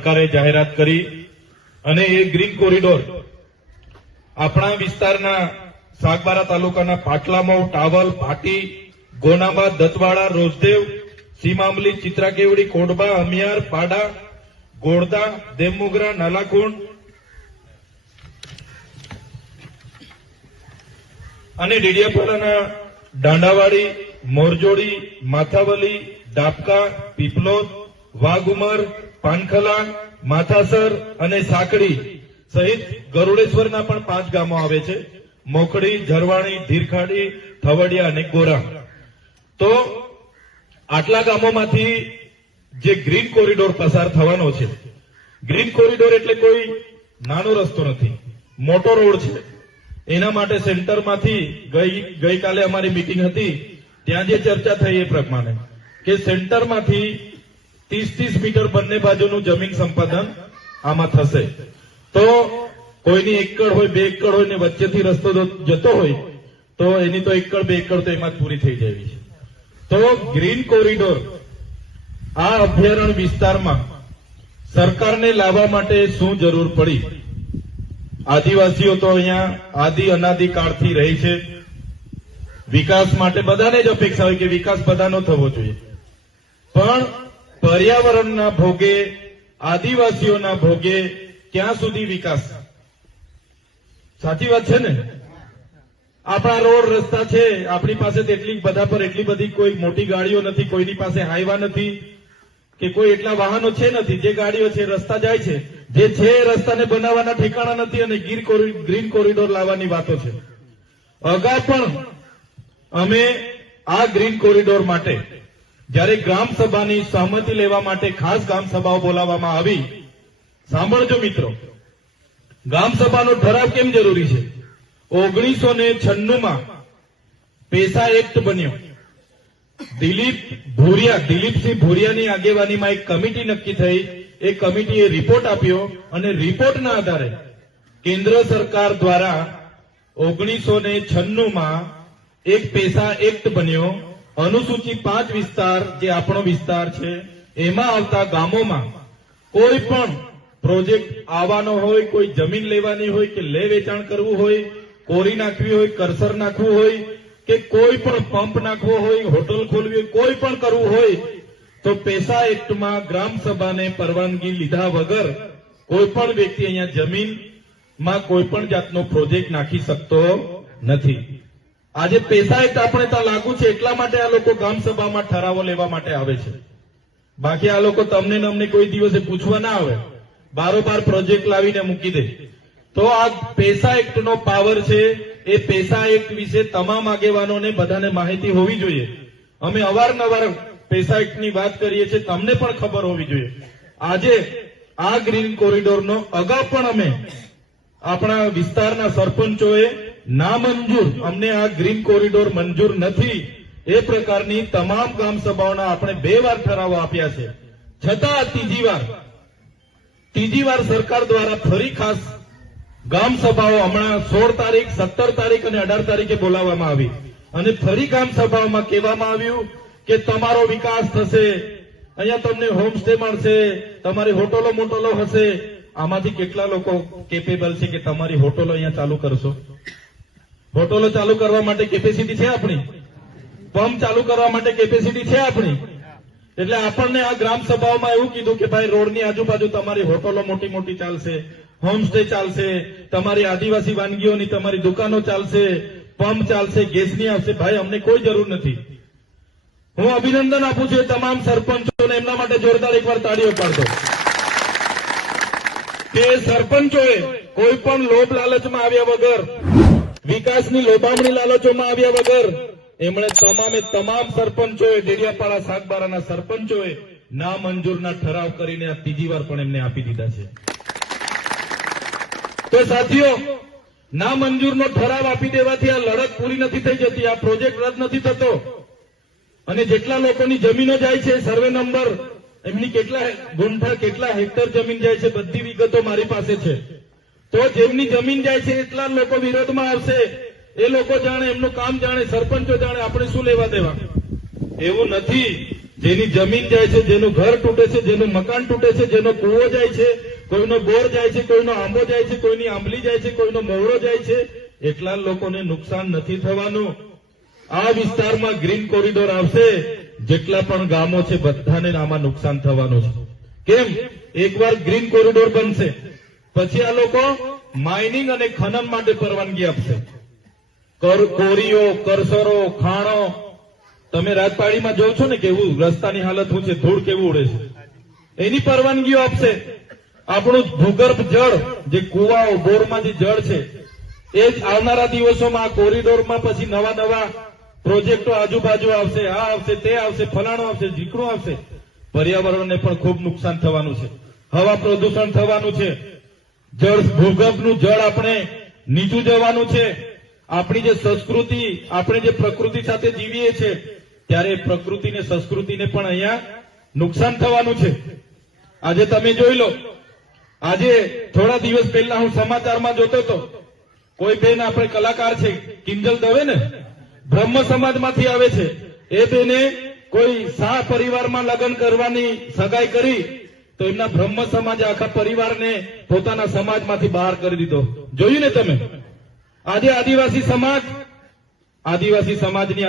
સરકારે જાહેરાત કરી અને એ ગ્રીન કોરિડોર આપણા વિસ્તારના સાગબારા તાલુકાના પાટલામો, ટાવલ, ભાટી, ગોનાબા, દતવાડા, રોજદેવ, સીમામલી, ચિત્રાકેવડી, કોડબા, અમિયાર, પાડા, ગોળદા, દેવમુગરા, નાલાકુંડ અને ડેડિયાપાડાના દાંડાવાડી, મોરજોડી, માથાવલી, ડાબકા, પીપલોદ, વાઘુમર, પાનખલા, માથાસર અને સાંકડી સહિત ગરુડેશ્વરના પણ 5 ગામો આવે છે. મોખડી, ઝરવાણી, ધીરખાડી, થવડિયા અને ગોરા. તો આટલા ગામોમાંથી જે ગ્રીન કોરિડોર પસાર થવાનો છે, ગ્રીન કોરિડોર એટલે કોઈ નાનો રસ્તો નથી, મોટો રોડ છે. એના માટે સેન્ટરમાંથી ગઈકાલે અમારી મીટિંગ હતી, ત્યાં જે ચર્ચા થઈ એ પ્રમાણે કે સેન્ટરમાંથી 30 મીટર બંને બાજુનું જમીન સંપાદન આમાં થશે. તો કોઈની 1 એકડ હોય, 2 એકડ હોય ને વચ્ચેથી રસ્તો જતો હોય તો એની તો 1 એકડ 2 એકડ તો એમાં જ પૂરી થઈ જાય છે. તો ગ્રીન કોરિડોર આ અભયારણ્ય વિસ્તારમાં સરકારને લાવવા માટે શું જરૂર પડી? આદિવાસીઓ તો અહીંયા આદિ અનાદિ કાળથી રહી છે. વિકાસ માટે બધાને જ અપેક્ષા હોય કે વિકાસ બધાનો થવો જોઈએ, પણ પર્યાવરણના ભોગે, આદિવાસીઓના ભોગે ક્યાં સુધી વિકાસ? સાચી વાત છે ને? આપણા રોડ રસ્તા છે, આપણી પાસે એટલી બધા પર એટલી બધી કોઈ મોટી ગાડીઓ નથી, કોઈની પાસે હાઈવા નથી કે કોઈ એટલા વાહનો છે નથી. જે ગાડીઓ છે રસ્તા જાય છે, જે છે રસ્તાને બનાવવાના ઠેકાણા નથી અને ગ્રીન કોરિડોર લાવવાની વાતો છે. અગાઉ પણ અમે આ ગ્રીન કોરિડોર માટે જ્યારે ગ્રામ સભાની સહમતિ લેવા માટે ખાસ ગ્રામ સભાઓ બોલાવવામાં આવી. સાંભળજો મિત્રો, ગ્રામ સભાનો ઠરાવ કેમ જરૂરી છે? 1996માં પેસા એક્ટ બન્યો. દિલીપસિંહ ભુરિયાની આગેવાનીમાં એક કમિટી નક્કી થઈ. એ કમિટીએ રિપોર્ટ આપ્યો અને રિપોર્ટના આધારે કેન્દ્ર સરકાર દ્વારા 1996માં એક પેસા એક્ટ બન્યો. અનુસૂચિ 5 વિસ્તાર, જે આપણો વિસ્તાર છે, એમાં આવતા ગામોમાં કોઈ પણ પ્રોજેક્ટ આવવાનો હોય, કોઈ જમીન લેવાની હોય કે લે વેચાણ કરવું હોય, કોરી નાખવી હોય, કરસર નાખવું હોય કે કોઈ પણ પંપ નાખવો હોય, હોટલ ખોલવી હોય, કોઈ પણ કરવું હોય તો પેસા એક્ટમાં ગ્રામ સભાને પરવાનગી લીધા વગર કોઈ પણ વ્યક્તિ અહીંયા જમીનમાં કોઈ પણ જાતનો પ્રોજેક્ટ નાખી શકતો નથી. આજે પેસા એક્ટ આપણે ત્યાં લાગુ છે એટલા માટે આ લોકો ગ્રામ સભામાં ઠરાવો લેવા માટે આવે છે. બાકી આ લોકો તમને ને અમને કોઈ દિવસે પૂછવા ના આવે, બારોબાર પ્રોજેક્ટ લાવીને મૂકી દે. તો આ પેસા એક્ટનો પાવર છે. એ પેસા એક્ટ વિશે તમામ આગેવાનોને બધાને માહિતી હોવી જોઈએ. અમે અવારનવાર પેસા એક્ટની વાત કરીએ છીએ, તમને પણ ખબર હોવી જોઈએ. આજે આ ગ્રીન કોરિડોરનો અગાઉ પણ અમે આપણા વિસ્તારના સરપંચોએ નામંજૂર, અમને આ ગ્રીન કોરિડોર મંજૂર નથી એ પ્રકારની તમામ ગ્રામ સભાઓના આપણે 2 વાર ઠરાવો આપ્યા છે. છતાં ત્રીજી વાર સરકાર દ્વારા ફરી ખાસ ગ્રામ સભાઓ હમણાં 16 તારીખ, 17 તારીખ અને 18 તારીખે બોલાવવામાં આવી અને ફરી ગ્રામ સભાઓમાં કહેવામાં આવ્યું કે તમારો વિકાસ થશે, અહીંયા તમને હોમસ્ટે મળશે, તમારી હોટલો મોટલો હશે. આમાંથી કેટલા લોકો કેપેબલ છે કે તમારી હોટલો અહીંયા ચાલુ કરશો? હોટલો ચાલુ કરવા માટે કેપેસિટી છે આપણી? પંપ ચાલુ કરવા માટે કેપેસિટી છે આપણી? એટલે આપણને આ ગ્રામ સભાઓમાં એવું કીધું કે ભાઈ રોડની આજુબાજુ તમારી હોટલો મોટી મોટી ચાલશે, હોમસ્ટે ચાલશે, તમારી આદિવાસી વાનગીઓની તમારી દુકાનો ચાલશે, પંપ ચાલશે, ગેસની આવશે. ભાઈ અમને કોઈ જરૂર નથી. હું અભિનંદન આપું છું તમામ સરપંચોને, એમના માટે જોરદાર એકવાર તાળીઓ પાડતો કે સરપંચોએ કોઈ પણ લોભ લાલચમાં આવ્યા વગર, વિકાસની લોભામણી લાલચોમાં આવ્યા વગર એમણે તમામ સરપંચોએ, ડેડિયાપાડા સાગબારાના સરપંચોએ નામંજૂરના ઠરાવ કરીને આ ત્રીજી વાર પણ એમને આપી દીધા છે. તો સાથીઓ, નામંજૂરનો ઠરાવ આપી દેવાથી આ લડત પૂરી નથી થઈ જતી, આ પ્રોજેક્ટ રદ નથી થતો. અને જેટલા લોકોની જમીનો જાય છે, સર્વે નંબર, એમની કેટલા ગુંઠા, કેટલા હેક્ટર જમીન જાય છે, બધી વિગતો મારી પાસે છે. તો જેમની જમીન જાય છે એટલા લોકો વિરોધમાં આવશે. એ લોકો જાણે, એમનું કામ જાણે, સરપંચો જાણે, આપણે શું લેવા દેવા? એવું નથી. જેની જમીન જાય છે, જેનું ઘર તૂટે છે, જેનું મકાન તૂટે છે, જેનો કૂવો જાય છે, કોઈનો બોર જાય છે, કોઈનો આંબો જાય છે, કોઈની આંબલી જાય છે, કોઈનો મોવડો જાય છે, એટલા લોકોને નુકસાન નથી થવાનું. આ વિસ્તારમાં ગ્રીન કોરિડોર આવશે, જેટલા પણ ગામો છે બધાને આમાં નુકસાન થવાનું છે. કેમ? એકવાર ગ્રીન કોરિડોર બનશે પછી આ લોકો માઇનિંગ અને ખનન માટે પરવાનગી આપશે. કોરીઓ, કરસરો, ખાણો, તમે રાજપાડીમાં જોવ છો ને કેવું રસ્તાની હાલત શું છે, ધૂળ કેવું ઉડે છે, એની પરવાનગીઓ આપશે. આપણું ભૂગર્ભ જળ, જે કુવાઓ બોરમાં જે જળ છે, એ જ આવનારા દિવસોમાં આ કોરિડોરમાં પછી નવા નવા પ્રોજેક્ટો આજુબાજુ આવશે, આ આવશે, તે આવશે, ફલાણું આવશે, ઢીકણું આવશે. પર્યાવરણને પણ ખૂબ નુકસાન થવાનું છે, હવા પ્રદૂષણ થવાનું છે, જળ ભૂગર્ભનું જળ આપણે નીચું જવાનું છે. આપણી જે સંસ્કૃતિ, આપણે જે પ્રકૃતિ સાથે જીવીએ છીએ, ત્યારે પ્રકૃતિને, સંસ્કૃતિને પણ અહીંયા નુકસાન થવાનું છે. આજે તમે જોઈ લો, આજે થોડા દિવસ પહેલા હું સમાચારમાં જોતો હતો, કોઈ બેન આપણે કલાકાર છે કિંજલ દવે ને, બ્રહ્મ સમાજમાંથી આવે છે, એ બેને કોઈ શાહ પરિવારમાં લગ્ન કરવાની સગાઈ કરી તો એમના બ્રહ્મ સમાજે આખા પરિવારને પોતાના સમાજમાંથી બહાર કરી દીધો. જોયું ને તમે? આજે આદિવાસી સમાજની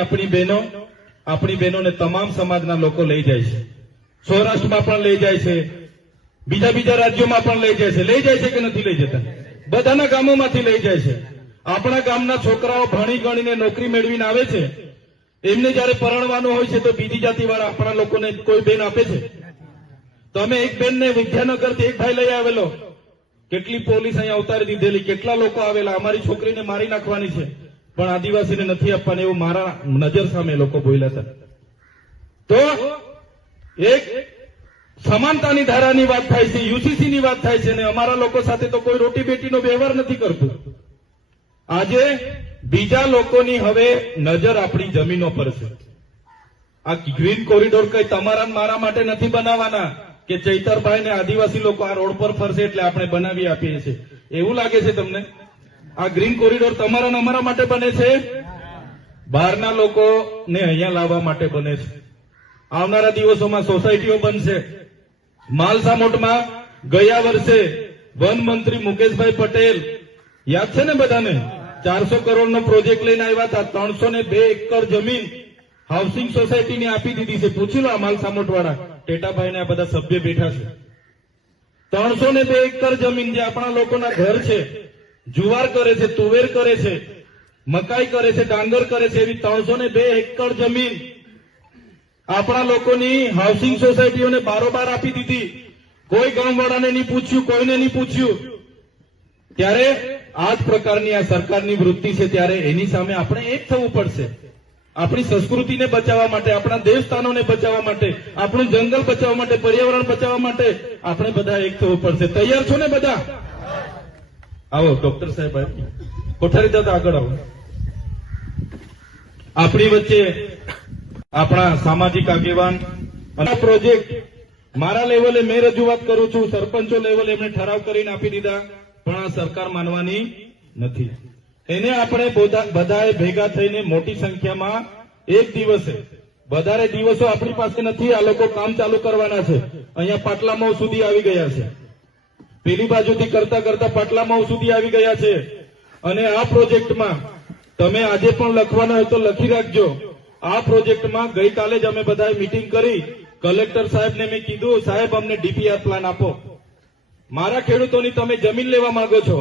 આપણી બહેનોને તમામ સમાજના લોકો લઈ જાય છે. સૌરાષ્ટ્રમાં પણ લઈ જાય છે, બીજા રાજ્યોમાં પણ લઈ જાય છે કે નથી લઈ જતા? બધાના ગામોમાંથી લઈ જાય છે. આપણા ગામના છોકરાઓ ભણી ગણીને નોકરી મેળવીને આવે છે, એમને જયારે પરણવાનું હોય છે તો બીજી જાતિવાળા આપણા લોકોને કોઈ બેન આપે છે? તમે એક બેનને વિદ્યાનગરથી એક ભાઈ લઈ આવેલો, કેટલી પોલીસ અહીંયા ઉતારી દીધેલી, કેટલા લોકો આવેલા, અમારી છોકરીને મારી નાખવાની છે, પણ આદિવાસીને નથી આપવાની, એવું મારા નજર સામે લોકો બોલ્યા હતા. તો એક સમાનતાની ધારાની વાત થાય છે, યુસીસીની વાત થાય છે, અને અમારા લોકો સાથે તો કોઈ રોટી બેટીનો વ્યવહાર નથી કરતું. આજે બીજા લોકોની હવે નજર આપણી જમીનો પર છે. આ ગ્રીન કોરિડોર કઈ તમારા મારા માટે નથી બનાવવાના કે ચૈતરભાઈ ને આદિવાસી લોકો આ રોડ પર ફરશે એટલે આપણે બનાવી આપીએ છીએ, એવું લાગે છે તમને? આ ગ્રીન કોરિડોર તમારા અમારા માટે બને છે? બહારના લોકોને અહીંયા લાવવા માટે બને છે. આવનારા દિવસોમાં સોસાયટીઓ બનશે. માલસામોટમાં ગયા વર્ષે વન મંત્રી મુકેશભાઈ પટેલ, યાદ છે ને બધાને, 400 કરોડનો પ્રોજેક્ટ લઈને આવ્યા હતા. 302 એકર જમીન હાઉસિંગ સોસાયટીને આપી દીધી છે. પૂછી લો આ માલસામોટ વાળા ટેટાભાઈ ને આ બધા સભ્ય બેઠા છે. 302 એકર જમીન જે આપણા લોકોના ઘર છે, જુવાર કરે છે, તુવેર કરે છે, મકાઈ કરે છે, ડાંગર કરે છે, એવી 302 એકર જમીન આપણા લોકોની હાઉસિંગ સોસાયટીઓને બારોબાર આપી દીધી. કોઈ ગામવાળાને નહીં પૂછ્યું, કોઈને નહીં પૂછ્યું. ત્યારે આ જ પ્રકારની આ સરકારની વૃત્તિ છે, ત્યારે એની સામે આપણે એક થવું પડશે. આપણી સંસ્કૃતિને બચાવવા માટે, આપણા દેવસ્થાનોને બચાવવા માટે, આપણું જંગલ બચાવવા માટે, પર્યાવરણ બચાવવા માટે આપણે બધા એક થવું પડશે. તૈયાર છો ને બધા? આવો ડોક્ટર સાહેબ, કોઠારી દાદા આગળ આવો. આપણી વચ્ચે આપણા સામાજિક આગેવાન અને પ્રોજેક્ટ મારા લેવલે મેં રજૂઆત કરું છું, સરપંચો લેવલે એમને ઠરાવ કરીને આપી દીધા, પણ આ સરકાર માનવાની નથી. એને આપણે બધાએ ભેગા થઈને મોટી સંખ્યામાં એક દિવસે, વધારે દિવસો આપણી પાસે નથી, આ લોકો કામ ચાલુ કરવાના છે. અહીંયા પાટલામાં સુધી આવી ગયા છે, પેલી બાજુથી કરતા કરતા પાટલામાં સુધી આવી ગયા છે. અને આ પ્રોજેક્ટમાં તમે આજે પણ લખવાના હોય તો લખી રાખજો. આ પ્રોજેક્ટમાં ગઈકાલે જ અમે બધાએ મીટિંગ કરી, કલેક્ટર સાહેબને મેં કીધું, સાહેબ અમને ડીપીઆર પ્લાન આપો. મારા ખેડૂતોની તમે જમીન લેવા માંગો છો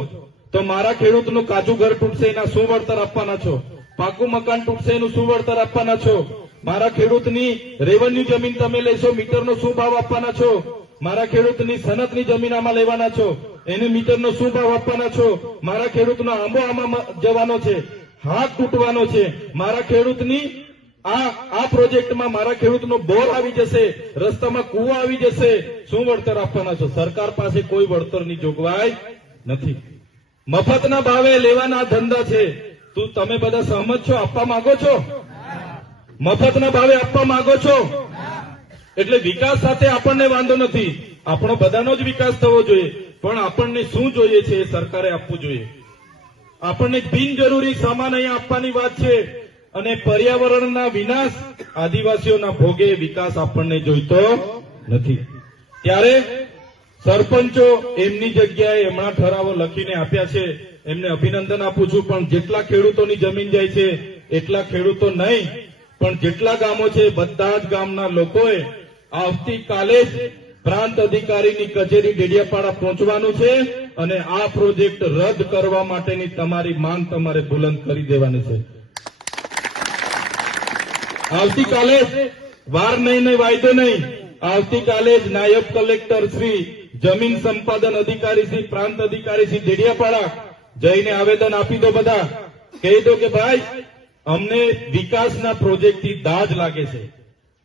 તો મારા ખેડૂતનું કાચું ઘર તૂટશે એના શું વળતર આપવાના છો? પાકું મકાન તૂટશે એનું શું વળતર આપવાના છો? મારા ખેડૂતની રેવન્યુ જમીન તમે લેશો, મીટરનો શું ભાવ આપવાના છો? મારા ખેડૂતની સનતની જમીન આમાં લેવાના છો, એને મીટરનો શું ભાવ આપવાના છો? મારા ખેડૂતનો આંબો આમાં જવાનો છે, હાથ તૂટવાનો છે. મારા ખેડૂતની આ પ્રોજેક્ટમાં મારા ખેડૂતનો બોર આવી જશે, રસ્તામાં કૂવો આવી જશે, શું વળતર આપવાના છો? સરકાર પાસે કોઈ વળતરની જોગવાઈ નથી. મફતના ભાવે લેવાના ધંધા છે. તમે બધા સહમત છો? આપવા માંગો છો? મફતના ભાવે આપવા માંગો છો? એટલે વિકાસ સાથે આપણને વાંધો નથી, આપણો બધાનો જ વિકાસ થવો જોઈએ, પણ આપણને શું જોઈએ છે એ સરકારે આપવું જોઈએ. આપણને બિનજરૂરી સામાન અહીંયા આપવાની વાત છે. અને પર્યાવરણના વિનાશ, આદિવાસીઓના ભોગે વિકાસ આપણને જોઈતો નથી. ત્યારે સરપંચો એમની જગ્યાએ એમના ઠરાવો લખીને આપ્યા છે, એમને અભિનંદન આપું છું. પણ જેટલા ખેડૂતોની જમીન જાય છે એટલા ખેડૂતો નહીં, પણ જેટલા ગામો છે બધા જ ગામના લોકોએ આવતીકાલે જ પ્રાંત અધિકારીની કચેરી ડેડિયાપાડા પહોંચવાનું છે અને આ પ્રોજેક્ટ રદ કરવા માટેની તમારી માંગ તમારે બુલંદ કરી દેવાની છે. આવતીકાલે જ, વાર નહીં ને વાયદો નહીં, આવતીકાલે જ નાયબ કલેક્ટર શ્રી, જમીન સંપાદન અધિકારી શ્રી, પ્રાંત અધિકારી શ્રી ડેડિયાપાડા જઈને આવેદન આપી દો. બધા કહી દો કે ભાઈ અમને વિકાસના પ્રોજેક્ટથી દાજ લાગે છે.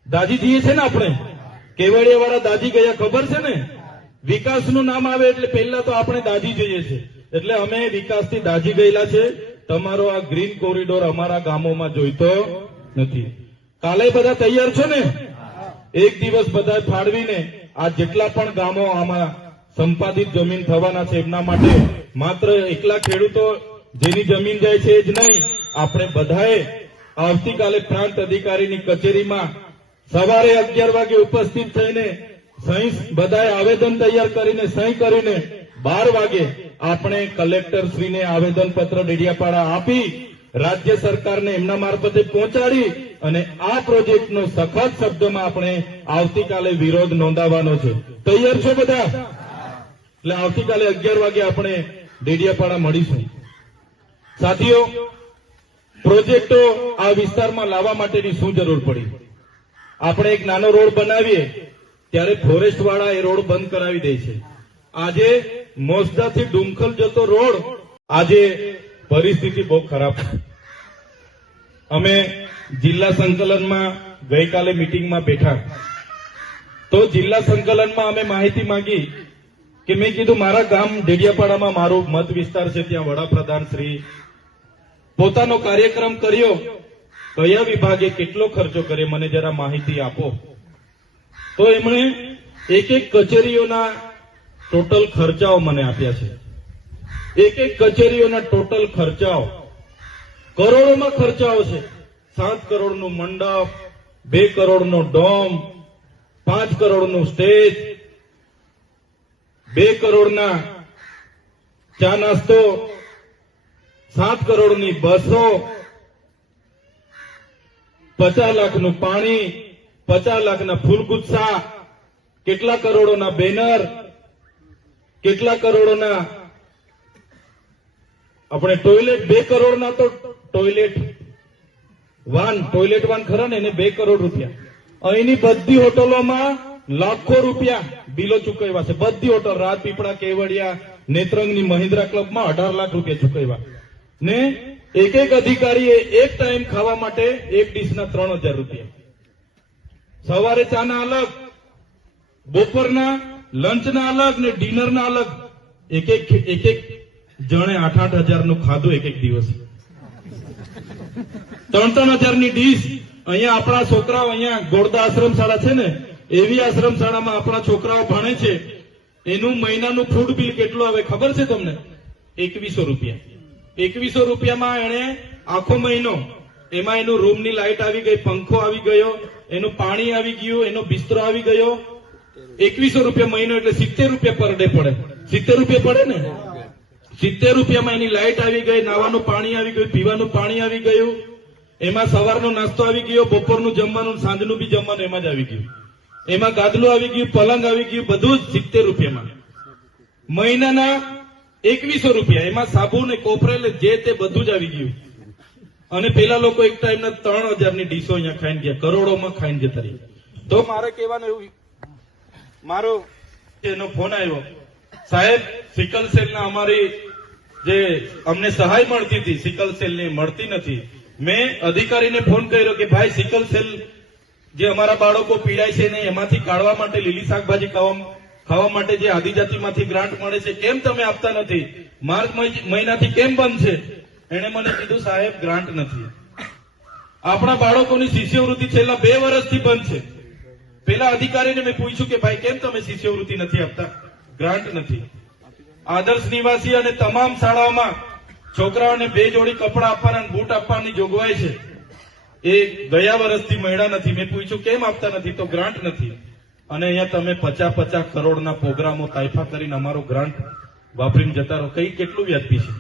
દાજી જઈએ છે ને આપણે, કેવડિયા વાળા દાજી ગયા ખબર છે ને. વિકાસનું નામ આવે એટલે પહેલા તો આપણે દાજી જઈએ છે, એટલે અમે વિકાસથી દાજી ગયેલા છે. તમારો આ ગ્રીન કોરિડોર અમારા ગામોમાં જોઈતો નથી. કાલે બધા તૈયાર છો ને? એક દિવસ બધા ફાળવીને આ જેટલા પણ ગામો આમાં સંપાદિત જમીન થવાના છે એમના માટે માત્ર એકલા ખેડૂતો જેની જમીન જાય છે જ નહીં, આપણે બધાએ આવતીકાલે પ્રાંત અધિકારીની કચેરીમાં સવારે 11 વાગે ઉપસ્થિત થઈને સહી, બધાએ આવેદન તૈયાર કરીને સહી કરીને 12 વાગે આપણે કલેક્ટર શ્રીને આવેદન પત્ર ડેડિયાપાડા આપી રાજ્ય સરકારને એમના મારફતે પહોંચાડી અને આ પ્રોજેક્ટનો સખત શબ્દમાં આપણે આવતીકાલે વિરોધ નોંધાવવાનો છે. તૈયાર છો બધા? એટલે આવતીકાલે 11 વાગે આપણે ડેડિયાપાડા મળીશું. સાથીઓ, પ્રોજેક્ટો આ વિસ્તારમાં લાવવા માટેની શું જરૂર પડી? આપણે એક નાનો રોડ બનાવીએ ત્યારે ફોરેસ્ટ વાળા એ રોડ બંધ કરાવી દે છે. આજે મોસદાથી ડુમખલ જતો રોડ, આજે પરિસ્થિતિ બહુ ખરાબ. અમે જિલ્લા સંકલનમાં ગઈકાલે મીટિંગમાં બેઠા તો જિલ્લા સંકલનમાં અમે માહિતી માંગી કે મેં કીધું મારા ગામ ડેડિયાપાડામાં મારો મત વિસ્તાર છે, ત્યાં વડાપ્રધાન શ્રી પોતાનો કાર્યક્રમ કર્યો, કયા વિભાગે કેટલો ખર્ચો કર્યો મને જરા માહિતી આપો. તો એમણે એક એક કચેરીઓના ટોટલ ખર્ચાઓ મને આપ્યા છે. એક એક કચેરીઓના ટોટલ ખર્ચાઓ કરોડોમાં ખર્ચાઓ છે. 7 કરોડનું મંડપ, 2 કરોડનો ડોમ, 5 કરોડનું સ્ટેજ, 2 કરોડના ચા નાસ્તો, 7 કરોડની બસો, 50 લાખનું પાણી, 50 લાખના ફૂલગુચ્છા, કેટલા કરોડોના બેનર, કેટલા કરોડોના આપણે ટોયલેટ, 2 કરોડના તો ટોયલેટ વાન ખરા ને, એને 2 કરોડ રૂપિયા. અહીંની બધી હોટલોમાં લાખો રૂપિયા બિલો ચૂકવ્યા છે. બધી હોટલ, રાજપીપળા, કેવડિયા, નેત્રંગની મહિન્દ્રા ક્લબમાં 18 લાખ રૂપિયા ચૂકવ્યા ને એક એક અધિકારીએ એક ટાઈમ ખાવા માટે એક ડીશના 3000 રૂપિયા. સવારે ચાના અલગ, બપોરના લંચના અલગ ને ડિનરના અલગ. એક એક જણે 8,000 નું ખાધું એક એક દિવસ. 3,000 ની ડીશ. અહીંયા આપણા છોકરાઓ, અહીંયા ગોળદા આશ્રમ શાળા છે ને, એવી આશ્રમ શાળામાં આપણા છોકરાઓ ભણે છે. એનું મહિનાનું ફૂડ બિલ કેટલું આવે ખબર છે તમને? 2100 રૂપિયા. 2100 રૂપિયામાં એને આખો મહિનો, એમાં એનું રૂમની લાઇટ આવી ગઈ, પંખો આવી ગયો, એનું પાણી આવી ગયું, એનો બિસ્તરો આવી ગયો. 2100 રૂપિયા મહિનો એટલે 70 રૂપિયા પર ડે પડે. 70 રૂપિયા પડે ને? 70 રૂપિયામાં એની લાઇટ આવી ગઈ, નાવાનું પાણી આવી ગયું, પીવાનું પાણી આવી ગયું, એમાં સવારનો નાસ્તો આવી ગયો, બપોરનું જમવાનું, સાંજનું બી જમવાનું એમાં જ આવી ગયું, એમાં ગાદલું આવી ગયું, પલંગ આવી ગયું, બધું જ 70 રૂપિયામાં. મહિનાના 2100 રૂપિયા, એમાં સાબુ ને કોપરેલ જે તે બધું જ આવી ગયું. અને પેલા લોકો એક ટાઈમના 3000 ની ડીશો અહીંયા ખાઈને ગયા, કરોડોમાં ખાઈને જતા રહ્યા. તો મારે કહેવાનું એવું, મારો એનો ફોન આવ્યો, સાહેબ સિકલ સેલના અમારી જે અમને સહાય મળતી હતી સિકલ સેલની મળતી નથી. મેં અધિકારીને ફોન કર્યો કે ભાઈ સિકલ સેલ જે અમારા બાળકો પીડાય છે ને એમાંથી કાઢવા માટે, લીલી શાકભાજી ખાવા માટે જે આદિજાતિમાંથી ગ્રાન્ટ મળે છે કેમ તમે આપતા નથી? માર્ચ મહિનાથી કેમ બંધ છે? એને મને કીધું સાહેબ ગ્રાન્ટ નથી. આપણા બાળકોની શિષ્યવૃત્તિ છેલ્લા 2 વર્ષથી બંધ છે. પેલા અધિકારીને મેં પૂછ્યું કે ભાઈ કેમ તમે શિષ્યવૃત્તિ નથી આપતા? ગ્રાન્ટ નથી. આદર્શ નિવાસી અને તમામ શાળાઓમાં છોકરાઓને 2 જોડી કપડા આપવાના, બૂટ આપવાની જોગવાઈ છે. એ ગયા વર્ષથી મળ્યા નથી. મેં પૂછ્યું કેમ આપતા નથી, તો ગ્રાન્ટ નથી. અને અહીંયા તમે 50-50 કરોડના પ્રોગ્રામો તાઇફા કરીને અમારો ગ્રાન્ટ વાપરીને જતા રહો. કઈ કેટલું વ્યાજબી છે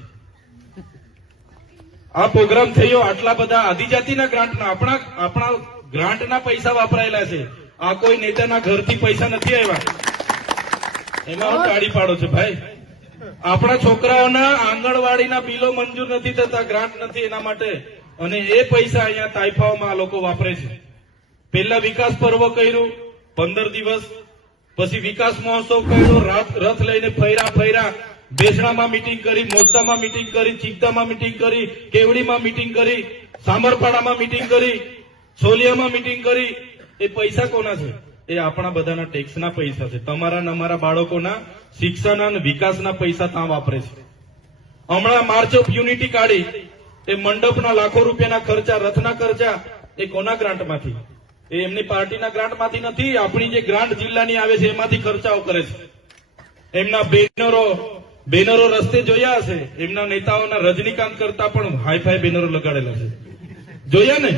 આ પ્રોગ્રામ થયો? આટલા બધા આદિજાતિના ગ્રાન્ટના આપણા ગ્રાન્ટના પૈસા વાપરાયેલા છે. આ કોઈ નેતાના ઘરથી પૈસા નથી આવ્યા. એમાં હું તાળી પાડો છો ભાઈ? આપણા છોકરાઓના આંગણવાડીના બિલો મંજૂર નથી થતા, ગ્રાન્ટ નથી એના માટે, અને એ પૈસા અહીંયા તાઇફાઓમાં આ લોકો વાપરે છે. પહેલા વિકાસ પર્વ કર્યું 15 દિવસ, પછી વિકાસ મહોત્સવ કર્યો, રથ લઈને ફર્યા, બેસણામાં મીટિંગ કરી, મોસ્તામાં મીટિંગ કરી, ચિકતામાં મીટિંગ કરી, કેવડીમાં મીટિંગ કરી, સામરપાડામાં મીટિંગ કરી, સોલિયામાં મીટિંગ કરી. એ પૈસા કોના છે? એ આપણા બધાના ટેક્સના પૈસા છે. તમારા ને અમારા બાળકોના શિક્ષણ અને વિકાસના પૈસા ત્યાં વાપરે છે. હમણાં માર્ચ ઓફ યુનિટી કાઢી, એ મંડપના લાખો રૂપિયાના ખર્ચા, રથના ખર્ચા, એ કોના ગ્રાન્ટમાંથી? એ એમની પાર્ટીના ગ્રાન્ટમાંથી નથી. આપણી જે ગ્રાન્ટ જિલ્લાની આવે છે એમાંથી ખર્ચાઓ કરે છે. એમના બેનરો રસ્તે જોયા હશે. એમના નેતાઓના રજનીકાંત કરતા પણ હાઈફાઈ બેનરો લગાડેલા છે, જોયા ને?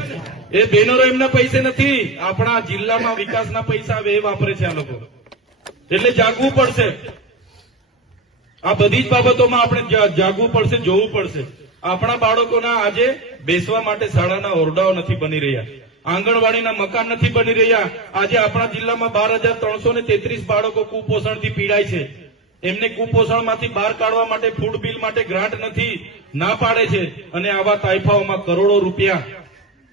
એ બેનરો એમના પૈસે નથી, આપણા જિલ્લામાં વિકાસના પૈસા આવે એ વાપરે છે આ લોકો. એટલે જાગવું પડશે. આ બધી જ બાબતોમાં આપણે જાગવું પડશે, જોવું પડશે. આપણા બાળકોના આજે બેસવા માટે શાળાના ઓરડાઓ નથી બની રહ્યા, આંગણવાડીના મકાન નથી બની રહ્યા. આજે આપણા જિલ્લામાં 12,333 બાળકો કુપોષણથી પીડાય છે. એમને કુપોષણમાંથી બહાર કાઢવા માટે ફૂડ બિલ માટે ગ્રાન્ટ નથી, ના પાડે છે. અને આવા તાઇફાઓમાં કરોડો રૂપિયા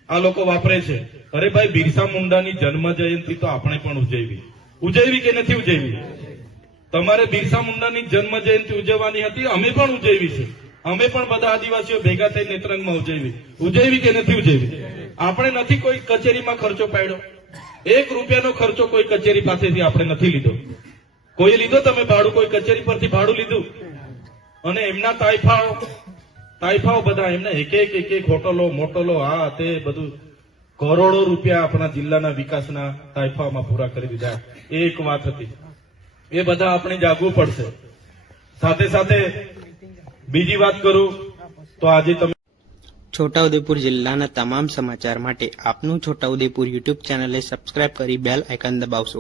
આ લોકો વાપરે છે. અરે ભાઈ, બિરસા મુંડાની જન્મ જયંતિ તો આપણે પણ ઉજવવી કે નથી ઉજવવી? તમારે બિરસા મુંડાની જન્મ જયંતિ ઉજવવાની હતી, અમે પણ ઉજવવી છે. અમે પણ બધા આદિવાસીઓ ભેગા થઈ નેત્રંગમાં ઉજવવી કે નથી ઉજવવી? આપણે નથી કોઈ કચેરીમાં ખર્ચો પાડ્યો, 1 રૂપિયાનો ખર્ચો કોઈ કચેરી પાસેથી આપણે નથી લીધો. કોઈ લીધો? તમે ભાડું કોઈ કચેરી પરથી ભાડું લીધું? અને એમના તાઇફાઓ બધા એમને એક હોટલો મોટલો, આ તે બધું કરોડો રૂપિયા આપણા જિલ્લાના વિકાસના તાઇફામાં પૂરા કરી દીધા. એક વાત હતી, એ બધા આપણે જાગવું પડશે. સાથે સાથે બીજી વાત કરું તો આજે તમે છોટાઉદેપુર જિલ્લાના તમામ સમાચાર માટે આપનું છોટાઉદેપુર યુટ્યુબ ચેનલને સબસ્ક્રાઇબ કરી બેલ આઇકન દબાવશો.